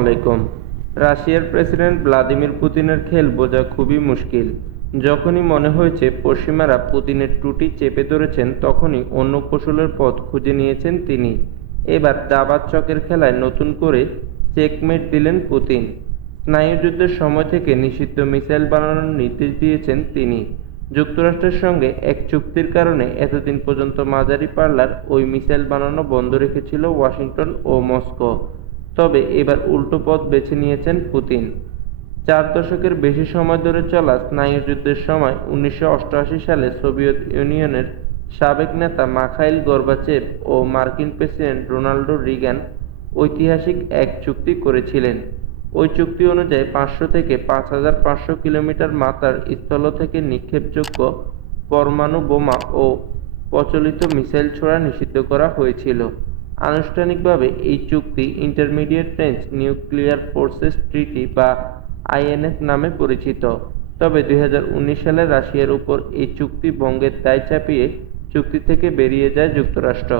আলাইকুম। রাশিয়ার president Vladimir পুতিনের খেল বোঝা খুবই মুশকিল। যখনই মনে হয়েছে পশ্চিমারা পুতিনের ত্রুটি চেপে ধরেছেন, তখনই অন্য কৌশলের পথ খুঁজে নিয়েছেন তিনি। এবার দাবাত চকের খেলায় নতুন করে চেকমেট দিলেন পুতিন। স্নায়ুযুদ্ধের সময় থেকে নিষিদ্ধ মিসাইল বানানোর নির্দেশ দিয়েছেন তিনি। যুক্তরাষ্ট্রের সঙ্গে এক চুক্তির কারণে এতদিন পর্যন্ত মাঝারি পাল্লার ওই মিসাইল বানানো বন্ধ রেখেছিল ওয়াশিংটন ও মস্কো। তবে এবার উল্টো পথ বেছে নিয়েছেন পুতিন। 4 দশকের বেশি সময় ধরে চলা স্নায়ুযুদ্ধের সময় 1988 সালে সোভিয়েত ইউনিয়নের সাবেক নেতা মাখাইল গর্বাচেভ ও মার্কিন প্রেসিডেন্ট রোনাল্ড রিগান ঐতিহাসিক এক চুক্তি করেছিলেন। ওই চুক্তি অনুযায়ী 500 থেকে 5500 কিলোমিটার মাত্রার স্থল থেকে নিক্ষেপযোগ্য পরমাণু বোমা ও প্রচলিত মিসাইল ছোড়া নিষিদ্ধ করা হয়েছিল। আনুষ্ঠানিকভাবে এই চুক্তি ইন্টারমিডিয়েট রেঞ্জ নিউক্লিয়ার ফোর্সেস ট্রিটি বা আইএনএফ নামে পরিচিত। তবে 2019 সালে রাশিয়ার উপর এই চুক্তি ভঙ্গের দায় চাপিয়ে চুক্তি থেকে বেরিয়ে যায় যুক্তরাষ্ট্র।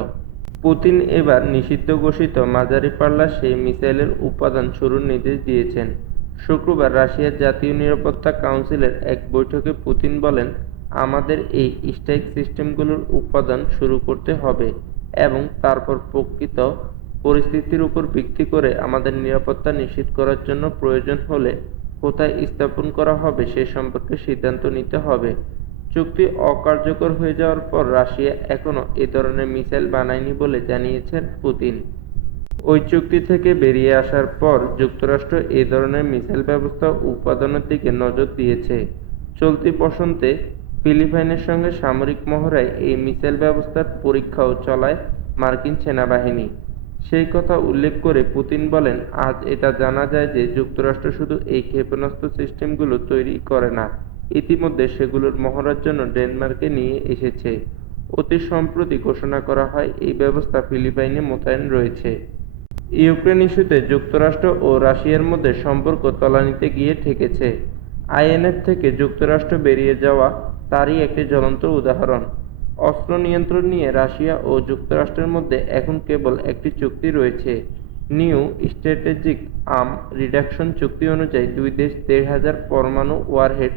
পুতিন এবার নিষিদ্ধ ঘোষিত মাঝারি পাল্লার সেই মিসাইলের উৎপাদন শুরুর নির্দেশ দিয়েছেন। শুক্রবার রাশিয়ার জাতীয় নিরাপত্তা কাউন্সিলের এক বৈঠকে পুতিন বলেন, আমাদের এই স্ট্রাইক সিস্টেমগুলোর উৎপাদন শুরু করতে হবে এবং তারপর প্রকৃত পরিস্থিতির উপর ভিত্তি করে আমাদের নিরাপত্তা নিশ্চিত করার জন্য প্রয়োজন হলে কোথায় স্থাপন করা হবে সে সম্পর্কে সিদ্ধান্ত নিতে হবে। চুক্তি অকার্যকর হয়ে যাওয়ার পর রাশিয়া এখনো এ ধরনের মিসাইল বানায়নি বলে জানিয়েছেন পুতিন। ওই চুক্তি থেকে বেরিয়ে আসার পর যুক্তরাষ্ট্র এ ধরনের মিসাইল ব্যবস্থা উৎপাদনের দিকে নজর দিয়েছে। চলতি বসন্তে ফিলিপাইনের সঙ্গে সামরিক মহড়ায় এই মিসাইল ব্যবস্থার পরীক্ষাও চালায় মার্কিন সেনাবাহিনী। সেই কথা উল্লেখ করে পুতিন বলেন, আজ এটা জানা যায় যে যুক্তরাষ্ট্র শুধু এই ক্ষেপণাস্ত্র সিস্টেমগুলো তৈরি করে না, ইতিমধ্যে সেগুলোর মহড়ার জন্য ডেনমার্কে নিয়ে এসেছে। অতি সম্প্রতি ঘোষণা করা হয় এই ব্যবস্থা ফিলিপাইনে মোতায়েন রয়েছে। ইউক্রেন ইস্যুতে যুক্তরাষ্ট্র ও রাশিয়ার মধ্যে সম্পর্ক তলানিতে গিয়ে ঠেকেছে। আইএনএফ থেকে যুক্তরাষ্ট্র বেরিয়ে যাওয়া তারই একটি জ্বলন্ত উদাহরণ। অস্ত্র নিয়ন্ত্রণ নিয়ে রাশিয়া ও যুক্তরাষ্ট্রের মধ্যে এখন কেবল একটি চুক্তি রয়েছে, নিউ স্ট্র্যাটেজিক আর্ম রিডাকশন চুক্তি অনুযায়ী দুই দেশ 1,500 পরমাণু ওয়ারহেড,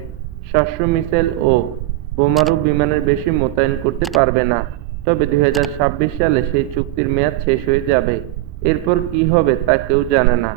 700 মিসাইল ও বোমারু বিমানের বেশি মোতায়েন করতে পারবে না। তবে 2026 সালে সেই চুক্তির মেয়াদ শেষ হয়ে যাবে। এরপর কি হবে তা কেউ জানে না।